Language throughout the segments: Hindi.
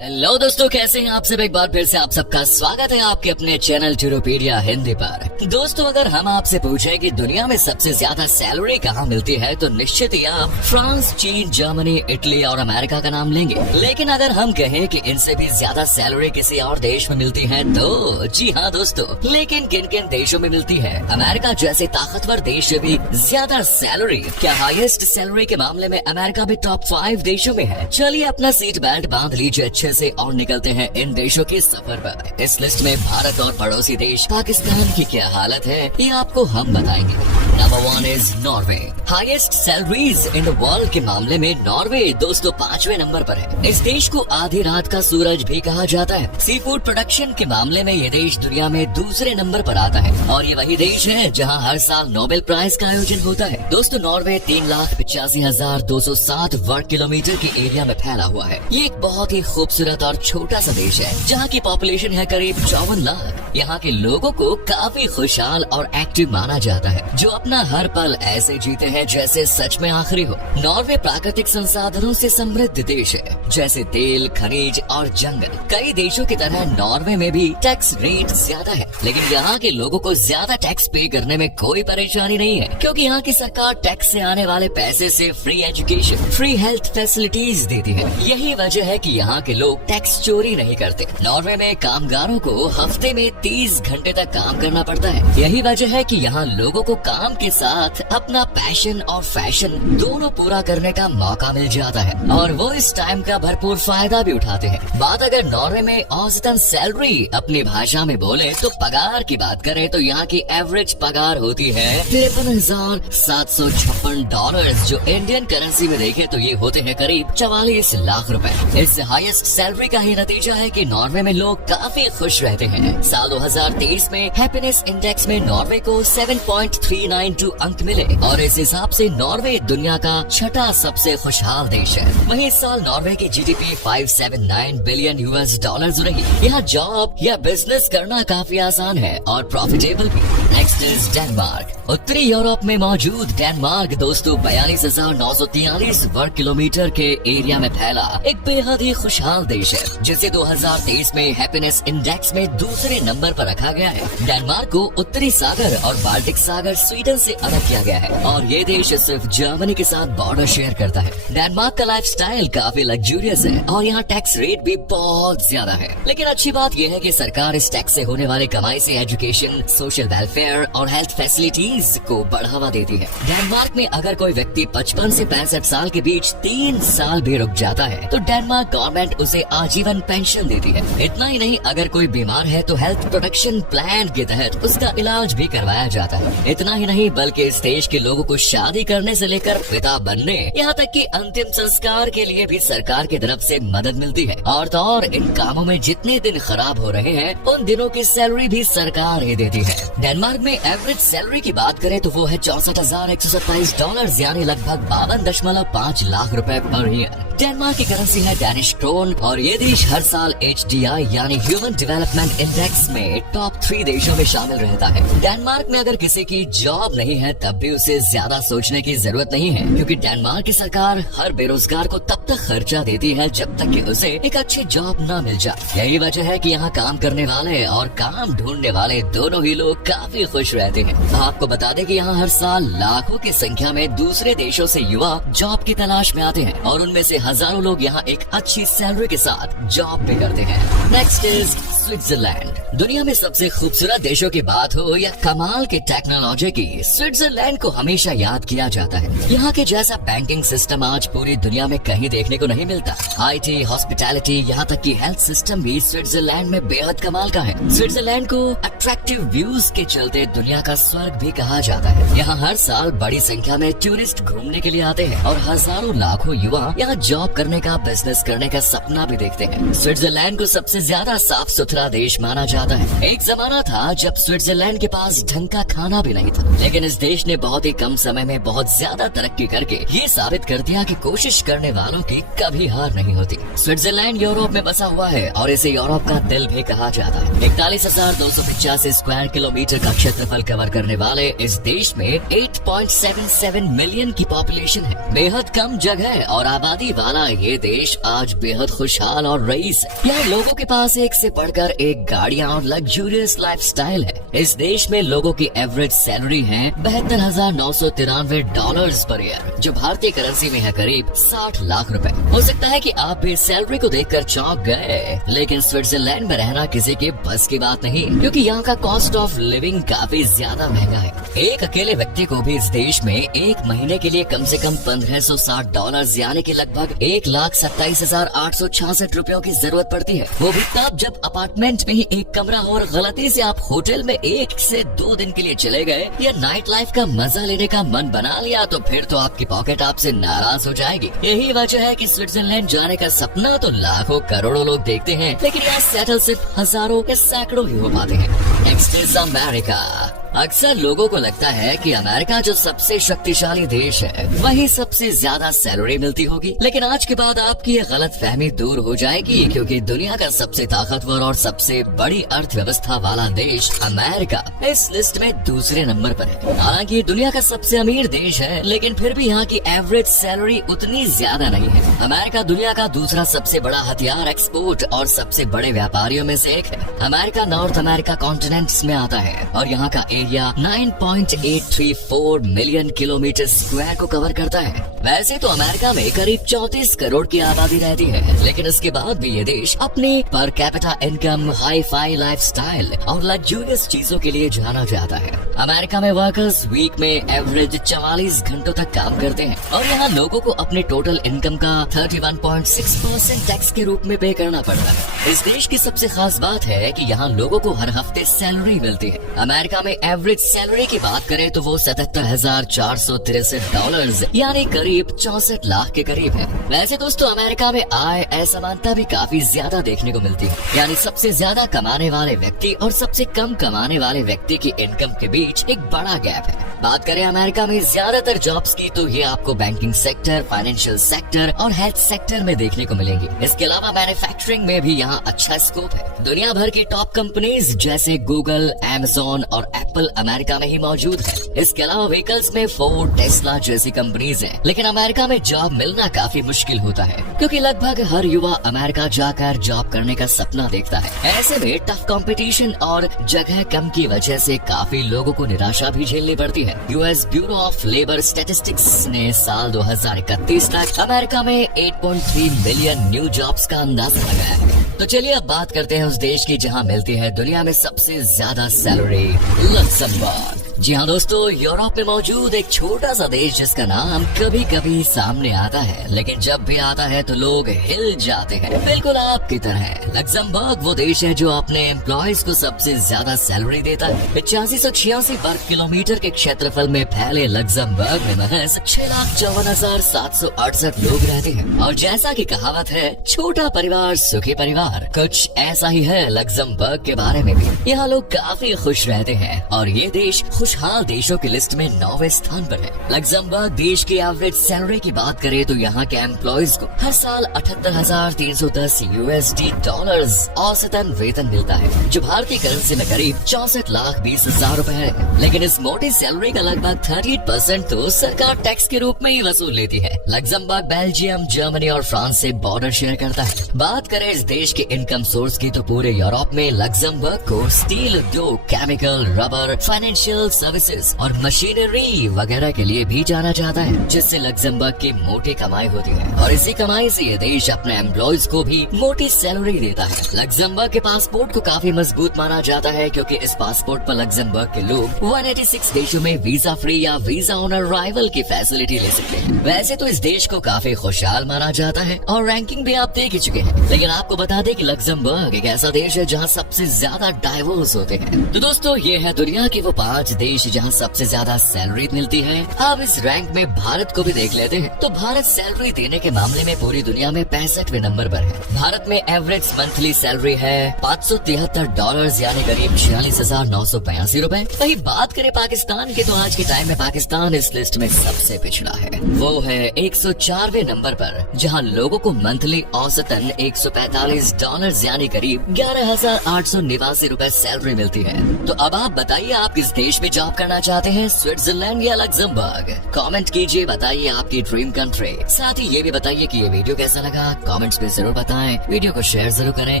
हेलो दोस्तों, कैसे हैं आप सब। एक बार फिर से आप सबका स्वागत है आपके अपने चैनल टूरोपीडिया हिंदी पर। दोस्तों, अगर हम आपसे पूछें कि दुनिया में सबसे ज्यादा सैलरी कहाँ मिलती है तो निश्चित ही आप फ्रांस, चीन, जर्मनी, इटली और अमेरिका का नाम लेंगे। लेकिन अगर हम कहें कि इनसे भी ज्यादा सैलरी किसी और देश में मिलती है तो जी हाँ दोस्तों, लेकिन किन किन देशों में मिलती है। अमेरिका जैसे ताकतवर देश से भी ज्यादा सैलरी। क्या हाईएस्ट सैलरी के मामले में अमेरिका भी टॉप 5 देशों में है। चलिए अपना सीट बेल्ट बांध लीजिए अच्छे से और निकलते हैं इन देशों के सफर पर। इस लिस्ट में भारत और पड़ोसी देश पाकिस्तान की क्या हालत है ये आपको हम बताएंगे। Number 1 is Norway. Highest salaries in the world के मामले में नॉर्वे दोस्तों 5वें नंबर पर है। इस देश को आधी रात का सूरज भी कहा जाता है। सी फूड प्रोडक्शन के मामले में ये देश दुनिया में दूसरे नंबर पर आता है और ये वही देश है जहाँ हर साल नोबेल प्राइज का आयोजन होता है। दोस्तों, नॉर्वे 3,85,207 वर्ग किलोमीटर के एरिया में फैला हुआ है। ये एक बहुत ही खूबसूरत और छोटा सा देश है जहाँ की पॉपुलेशन है करीब 54 लाख। यहाँ के लोगों को काफी खुशहाल और एक्टिव माना जाता है, जो अपना हर पल ऐसे जीते हैं जैसे सच में आखिरी हो। नॉर्वे प्राकृतिक संसाधनों से समृद्ध देश है, जैसे तेल, खनिज और जंगल। कई देशों की तरह नॉर्वे में भी टैक्स रेट ज्यादा है, लेकिन यहाँ के लोगों को ज्यादा टैक्स पे करने में कोई परेशानी नहीं है, क्योंकि यहाँ की सरकार टैक्स से आने वाले पैसे से free education, free health facilities देती है। यही वजह है कि यहाँ के लोग टैक्स चोरी नहीं करते। नॉर्वे में कामगारों को हफ्ते में 30 घंटे तक काम करना पड़ता है। यही वजह है कि यहाँ लोगों को काम के साथ अपना पैशन और फैशन दोनों पूरा करने का मौका मिल जाता है और वो इस टाइम का भरपूर फायदा भी उठाते हैं। बात अगर नॉर्वे में औसतन सैलरी अपनी भाषा में बोले तो पगार की बात करें तो यहाँ की एवरेज पगार होती है $53,756, जो इंडियन करेंसी में देखे तो ये होते हैं करीब 44 लाख रुपए। इस हाईएस्ट सैलरी का ही नतीजा है कि नॉर्वे में लोग काफी खुश रहते हैं। साल 2023 में हैप्पीनेस इंडेक्स में नॉर्वे को 7.392 अंक मिले और इस हिसाब से नॉर्वे दुनिया का छठा सबसे खुशहाल देश है। वहीं इस साल नॉर्वे की जीडीपी 579 बिलियन $US रही। यहाँ जॉब या बिजनेस करना काफी आसान है और प्रॉफिटेबल भी। Next is Denmark. उत्तरी यूरोप में मौजूद डेनमार्क दोस्तों 42,943 वर्ग किलोमीटर के एरिया में फैला एक बेहद ही खुशहाल देश है, जिसे 2023 में हैप्पीनेस इंडेक्स में दूसरे नंबर पर रखा गया है। डेनमार्क को उत्तरी सागर और बाल्टिक सागर स्वीडन से अलग किया गया है और ये देश सिर्फ जर्मनी के साथ बॉर्डर शेयर करता है। डेनमार्क का लाइफस्टाइल काफी लग्जूरियस है और यहाँ टैक्स रेट भी बहुत ज्यादा है। लेकिन अच्छी बात यह है कि सरकार इस टैक्स से होने वाले कमाई से एजुकेशन, सोशल वेलफेयर और हेल्थ फैसिलिटीज को बढ़ावा देती है। डेनमार्क में अगर कोई व्यक्ति 55 से 65 साल के बीच 3 साल भी रुक जाता है तो डेनमार्क गवर्नमेंट उसे आजीवन पेंशन देती है। इतना ही नहीं, अगर कोई बीमार है तो हेल्थ प्रोटेक्शन प्लान के तहत उसका इलाज भी करवाया जाता है। इतना ही नहीं, बल्कि इस देश के लोगों को शादी करने से लेकर पिता बनने, यहाँ तक कि अंतिम संस्कार के लिए भी सरकार की तरफ से मदद मिलती है। और तो और इन कामों में जितने दिन खराब हो रहे हैं उन दिनों की सैलरी भी सरकार ही देती है। डेनमार्क में एवरेज सैलरी की बात करें तो वो है $64,127, यानी लगभग 52.5 लाख रुपए पर ईयर। डेनमार्क की करेंसी है डैनिश क्रोन और ये देश हर साल HDI यानी ह्यूमन डेवलपमेंट इंडेक्स में टॉप 3 देशों में शामिल रहता है। डेनमार्क में अगर किसी की जॉब नहीं है तब भी उसे ज्यादा सोचने की जरूरत नहीं है, क्योंकि डेनमार्क की सरकार हर बेरोजगार को तब तक खर्चा देती है जब तक कि उसे एक अच्छी जॉब न मिल जाए। यही वजह है कि यहाँ काम करने वाले और काम ढूंढने वाले दोनों ही लोग काफी खुश रहते हैं। आपको बता दें कि यहाँ हर साल लाखों की संख्या में दूसरे देशों से युवा जॉब की तलाश में आते हैं और उनमें से हजारों लोग यहाँ एक अच्छी सैलरी के साथ जॉब भी करते हैं। Next is Switzerland. दुनिया में सबसे खूबसूरत देशों की बात हो या कमाल के टेक्नोलॉजी की, स्विट्जरलैंड को हमेशा याद किया जाता है। यहाँ के जैसा बैंकिंग सिस्टम आज पूरी दुनिया में कहीं देखने को नहीं मिलता। IT, हॉस्पिटैलिटी, यहाँ तक कि हेल्थ सिस्टम भी स्विट्जरलैंड में बेहद कमाल का है। स्विट्जरलैंड को अट्रैक्टिव व्यूज के चलते दुनिया का स्वर्ग भी कहा जाता है। यहाँ हर साल बड़ी संख्या में टूरिस्ट घूमने के लिए आते हैं और हजारों लाखों युवा यहाँ जॉब करने का, बिजनेस करने का सपना भी देखते हैं। स्विट्जरलैंड को सबसे ज्यादा साफ सुथरा देश माना जाता है। एक जमाना था जब स्विट्जरलैंड के पास ढंग का खाना भी नहीं था, लेकिन इस देश ने बहुत ही कम समय में बहुत ज्यादा तरक्की करके ये साबित कर दिया कि कोशिश करने वालों की कभी हार नहीं होती। स्विट्जरलैंड यूरोप में बसा हुआ है और इसे यूरोप का दिल भी कहा जाता है। 41,285 स्क्वायर किलोमीटर का क्षेत्रफल कवर करने वाले इस देश में 8.77 मिलियन की पॉपुलेशन है। बेहद कम जगह और आबादी वाला ये देश आज बेहद खुशहाल और रईस है। यहाँ लोगों के पास एक से बढ़कर एक गाड़ियाँ और लग्जूरियस लाइफस्टाइल है। इस देश में लोगों की एवरेज सैलरी है $72,993 पर ईयर, जो भारतीय करेंसी में है करीब 60 लाख रुपए। हो सकता है कि आप भी सैलरी को देखकर चौंक गए, लेकिन स्विट्जरलैंड में रहना किसी के बस की बात नहीं, क्योंकि यहाँ का कॉस्ट ऑफ लिविंग काफी ज्यादा महंगा है। एक अकेले व्यक्ति को भी इस देश में एक महीने के लिए कम से कम $1560 यानी कि लगभग 1,27,866 रुपयों की जरूरत पड़ती है। वो भी तब जब अपार्टमेंट में ही एक कमरा हो और गलती से आप होटल में 1 से 2 दिन के लिए चले गए या नाइट लाइफ का मजा लेने का मन बना लिया, तो फिर तो आपकी पॉकेट आपसे नाराज हो जाएगी। यही वजह है कि स्विट्जरलैंड जाने का सपना तो लाखों करोड़ों लोग देखते हैं, लेकिन यहाँ सेटल सिर्फ हजारों या सैकड़ों ही हो पाते हैं। Next is America. अक्सर लोगों को लगता है कि अमेरिका जो सबसे शक्तिशाली देश है, वही सबसे ज्यादा सैलरी मिलती होगी, लेकिन आज के बाद आपकी ये गलत फहमी दूर हो जाएगी, क्योंकि दुनिया का सबसे ताकतवर और सबसे बड़ी अर्थव्यवस्था वाला देश अमेरिका इस लिस्ट में दूसरे नंबर पर है। हालांकि ये दुनिया का सबसे अमीर देश है, लेकिन फिर भी यहाँ की एवरेज सैलरी उतनी ज्यादा नहीं है। अमेरिका दुनिया का दूसरा सबसे बड़ा हथियार एक्सपोर्ट और सबसे बड़े व्यापारियों में से एक है। अमेरिका नॉर्थ अमेरिका कॉन्टिनेंट्स में आता है और यहाँ का एरिया 9.834 मिलियन किलोमीटर स्क्वायर को कवर करता है। वैसे तो अमेरिका में करीब 34 करोड़ की आबादी रहती है, लेकिन इसके बाद भी ये देश अपनी per capita income, hi fi lifestyle और लग्जूरियस चीजों के लिए जाना जाता है। अमेरिका में वर्कर्स वीक में एवरेज 44 घंटों तक काम करते हैं और यहाँ लोगों को अपने टोटल इनकम का 31.6% टैक्स के रूप में पे करना पड़ता है। इस देश की सबसे खास बात है कि यहाँ लोगों को हर हफ्ते सैलरी मिलती है। अमेरिका में एवरेज सैलरी की बात करें तो वो $77,463 यानी करीब 64 लाख के करीब है। वैसे दोस्तों अमेरिका में आय असमानता भी काफी ज्यादा देखने को मिलती है, यानी सबसे ज्यादा कमाने वाले व्यक्ति और सबसे कम कमाने वाले व्यक्ति की इनकम के बीच एक बड़ा गैप है। बात करें अमेरिका में ज्यादातर जॉब्स की, तो ये आपको बैंकिंग सेक्टर, फाइनेंशियल सेक्टर और हेल्थ सेक्टर में देखने को मिलेंगी। इसके अलावा मैन्युफैक्चरिंग में भी यहाँ अच्छा स्कोप है। दुनिया भर की टॉप कंपनीज जैसे गूगल, अमेज़न और एप्पल अमेरिका में ही मौजूद है। इसके अलावा व्हीकल्स में फोर्ड, टेस्ला जैसी कंपनीज हैं। लेकिन अमेरिका में जॉब मिलना काफी मुश्किल होता है, क्योंकि लगभग हर युवा अमेरिका जाकर जॉब करने का सपना देखता है। ऐसे में टफ कंपटीशन और जगह कम की वजह से काफी लोगों को निराशा भी झेलनी पड़ती है। US bureau of labour statistics ने साल 2031 तक अमेरिका में 8.3 मिलियन न्यू जॉब्स का अंदाजा लगाया है। तो चलिए अब बात करते हैं उस देश की जहां मिलती है दुनिया में सबसे ज्यादा सैलरी, लक्समबर्ग। जी हाँ दोस्तों, यूरोप में मौजूद एक छोटा सा देश जिसका नाम कभी कभी सामने आता है, लेकिन जब भी आता है तो लोग हिल जाते हैं, बिल्कुल आपकी तरह। लक्समबर्ग वो देश है जो अपने एम्प्लॉयज को सबसे ज्यादा सैलरी देता है। 8586 वर्ग किलोमीटर के क्षेत्रफल में फैले लक्समबर्ग में महज 6,54,768 लोग रहते हैं। और जैसा की कहावत है, छोटा परिवार सुखी परिवार, कुछ ऐसा ही है लक्समबर्ग के बारे में भी। यहाँ लोग काफी खुश रहते हैं और ये देश खुशहाल देशों की लिस्ट में 9वें स्थान पर है। लक्समबर्ग देश की एवरेज सैलरी की बात करें तो यहाँ के एम्प्लॉयज को हर साल 78,310 USD डॉलर्स औसतन वेतन मिलता है, जो भारतीय करेंसी में करीब 64,20,000 रुपए है। लेकिन इस मोटी सैलरी का लगभग 38% तो सरकार टैक्स के रूप में ही वसूल लेती है। लक्समबर्ग बेल्जियम, जर्मनी और फ्रांस से बॉर्डर शेयर करता है। बात करें इस देश के इनकम सोर्स की तो पूरे यूरोप में लक्समबर्ग को स्टील उद्योग, केमिकल, रबर, फाइनेंशियल सर्विसेज और मशीनरी वगैरह के लिए भी जाना जाता है, जिससे लक्समबर्ग की मोटी कमाई होती है और इसी कमाई से ये देश अपने एम्प्लॉयज को भी मोटी सैलरी देता है। लक्समबर्ग के पासपोर्ट को काफी मजबूत माना जाता है, क्योंकि इस पासपोर्ट पर लक्समबर्ग के लोग 186 देशों में वीजा फ्री या वीजा ऑन अराइवल की फैसिलिटी ले सकते हैं। वैसे तो इस देश को काफी खुशहाल माना जाता है और रैंकिंग भी आप देख ही चुके हैं, लेकिन आपको बता दें कि लक्समबर्ग एक ऐसा देश है जहाँ सबसे ज्यादा डाइवोर्स होते हैं। तो दोस्तों ये है दुनिया के वो 5 देश जहां सबसे ज्यादा सैलरी मिलती है। अब इस रैंक में भारत को भी देख लेते हैं। तो भारत सैलरी देने के मामले में पूरी दुनिया में 65वें नंबर पर है। भारत में एवरेज मंथली सैलरी है $573 यानी करीब 46,982 रुपए। वही बात करें पाकिस्तान की तो आज के टाइम में पाकिस्तान इस लिस्ट में सबसे पिछड़ा है। वो है 104वें नंबर पर, जहाँ लोगों को मंथली औसतन $145 यानी करीब 11,889 रुपए सैलरी मिलती है। तो अब आप बताइए आप किस देश में जॉब करना चाहते हैं स्विट्जरलैंड या लग्जमबर्ग? कमेंट कीजिए, बताइए आपकी ड्रीम कंट्री। साथ ही ये भी बताइए कि ये वीडियो कैसा लगा, कमेंट्स में जरूर बताएं। वीडियो को शेयर जरूर करें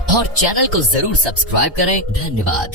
और चैनल को जरूर सब्सक्राइब करें। धन्यवाद।